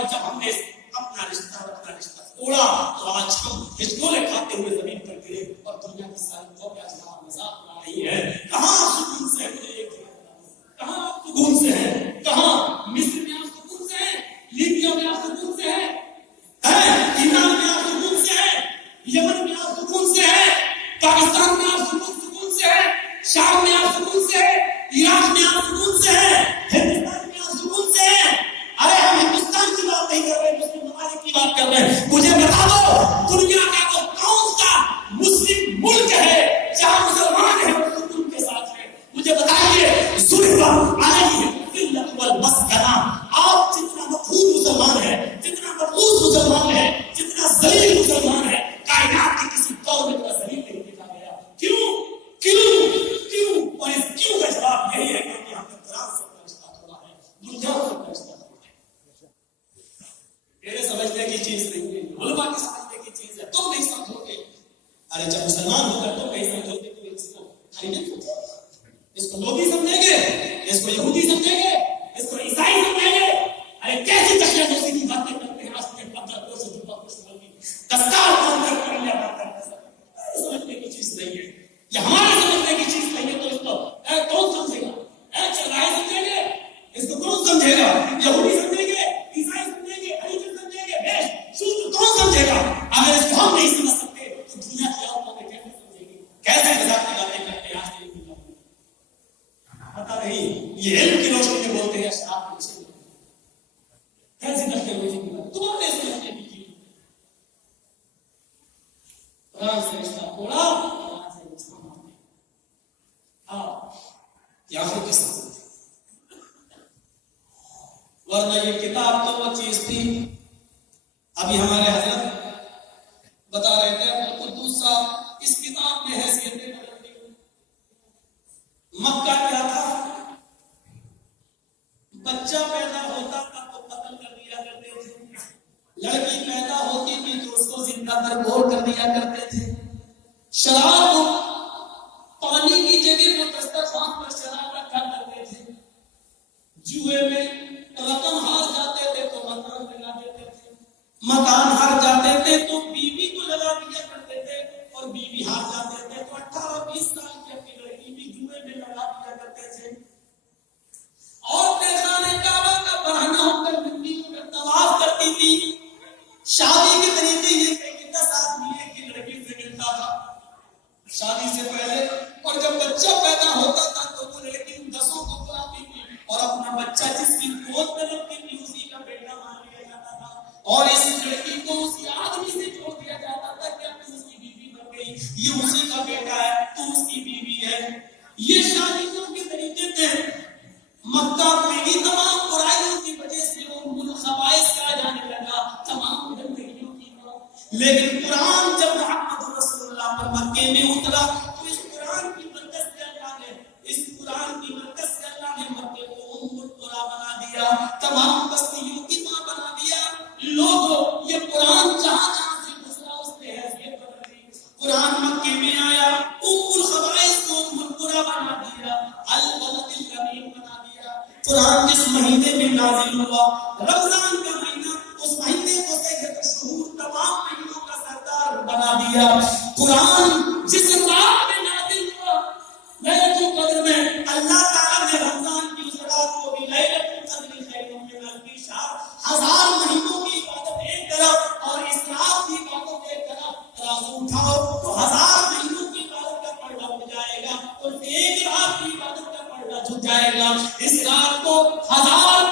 اور جب ہم نے اپنا رشتہ توڑا تو آج ہم ہچکولے کھاتے ہوئے زمین پر گرے اور دنیا کی ساری قومیں آج ہمارا مذاق بنا رہی ہے. کہاں سکون سے ہے؟ مجھے ایک کہاں آپ سکون سے ہیں؟ کہاں مصر میں آپ سکون سے ہیں؟ لیبیا میں آپ سکون سے ہیں؟ ایران میں آپ سکون سے ہیں؟ یمن میں آپ سکون سے ہیں؟ پاکستان میں آپ سکون سے ہیں؟ شام میں آپ سکون سے ہیں؟ عراق میں آپ سکون سے ہیں؟ ہندوستان میں آپ سکون سے ہیں؟ ارے ہم ہندوستان کی بات نہیں کر رہے، مسلم ممالک کی بات کر رہے ہیں. مجھے بتا دو دنیا کا وہ کون سا مسلم ملک ہے جہاں مسلمان ہیں اور سکون کے ساتھ ہیں؟ مجھے بتائیے. ظلم علیہ ذلت والمسکنہ. آپ جتنا مقبول مسلمان ہے، جتنا مقبول مسلمان ہے، جتنا ذلیل مسلمان ہے، کائنات کے کسی دور میں اتنا ذلیل نہیں دیکھا گیا. کیوں؟ اور اس کیوں کا جواب یہی ہے کہ ہم نے قرآن سے اپنا رشتہ توڑا ہے، دنیا سے اپنا رشتہ توڑا ہے. میرے سمجھنے کی چیز نہیں ہے، علماء کے سمجھنے کی چیز ہے. تم نہیں سمجھو گے. ارے جب مسلمان ہو کر تم نہیں سمجھو گے تو اس کو اس کو لوگی سمجھیں گے، اس کو یہودی سمجھیں گے، اس کو عیسائی سمجھیں گے. ارے کیسی تشیع کی باتیں کرتے ہیں. آج تک اپنا دوست جھوٹا کچھ بولنی دستار کون کر لیا بات کرتے ہیں. سمجھنے کی چیز نہیں ہے، یہ ہمارے سمجھنے کی چیز نہیں ہے. تو اس کو کون سمجھے گا؟ چرواہے سمجھیں گے، اس کو کون سمجھے گا؟ یہودی سمجھیں گے، عیسائی سمجھیں گے، ہریجن سمجھیں گے، شود کون سمجھے گا؟ اگر اس کو ہم نہیں سمجھ سکتے تو دنیا کی اور قومیں کیسے سمجھیں گی؟ کیسے مذاق کی باتیں کرتے ہیں. آج کے پتا نہیں یہ علم کی روشنی میں بولتے ہیں، شراب کے نشے میں کیسے کرتے ہوئے کی بات تم نے سمجھنے کی چیز. قرآن سے رشتہ توڑا، قرآن سے رشتہ مانے. یا پھر کس طرح؟ ورنہ یہ کتاب تو وہ چیز تھی. ابھی ہمارے حضرت بتا رہے تھے القدوس صاحب، اس کتاب میں حیثیتیں بدل دی. مکہ کیا تھا؟ بچہ پیدا ہوتا تھا تو قتل کر دیا کرتے تھے، لڑکی پیدا ہوتی تھی تو اس کو زندہ درگور کر دیا کرتے تھے. شراب پانی کی جگہ کو دسترخوان پر شراب رکھا کرتے تھے. جوئے میں رقم ہار جاتے تھے تو مکان لگا دیتے تھے، مکان ہار جاتے تھے تو بیوی کو لگا دیا کرتے تھے، اور بیوی ہار جاتے تھے تو 18-20 سال کی اپنی لڑکی بھی جوئے میں لگا دیا کرتے تھے. اور خانہ کعبہ کا بہانہ ہو کر مٹی کو طواف کرتی تھی. شادی کے طریقے یہ تھے کہ 10 آدمی ایک ہی لڑکی سے ملتا تھا شادی سے پہلے، اور جب بچہ پیدا ہوتا تھا تو وہ لڑکی ان 10 کو بلاتی تھی اور اپنا بچہ جس کی گود میں رکھتی تھی اسی کا بیٹا مان لیا جاتا تھا، اور اس لڑکی کو اسی آدمی سے جوڑ دیا جاتا تھا کہ اب اس کی بیوی بن گئی، یہ اسی کا بیٹا ہے تو اس کی بیوی ہے. یہ شادیوں کے طریقے تھے. مکہ میں بھی تمام برائیوں کی وجہ سے وہ خبائث کہا جانے لگا، تمام گندگیوں کی ماں. لیکن قرآن جب محمد رسول اللہ پر مکے میں اترا تو اس قرآن کی برکت سے اللہ نے مکے کو ام القری بنا دیا، تمام بستیوں کی ماں بنا دیا. لوگوں یہ قرآن جہاں جہاں سے گزرا اس نے حیثیت بدل دی. قرآن مکے میں آیا، ام الخبائث کو ام القری بنا دیا، البلد الامین بنا دیا. قرآن جس مہینے میں نازل ہوا، رمضان کا مہینہ، اس مہینے کو سید الشہور تمام مہینوں کا سردار بنا دیا. قرآن جس رات میں نازل ہوا، لیلۃ القدر میں، اللہ تعالیٰ نے رمضان کی اس رات کو بھی لیلۃ القدر خیر من الف شہر، 1000 مہینوں کی عبادت ایک طرف اور اس رات کی عبادت ایک طرف. ترازو اٹھاؤ تو 1000 مہینوں کی عبادت کا پردہ ہو جائے گا اور ایک رات کی عبادت کا پردہ جھک جائے گا. اس رات کو 1000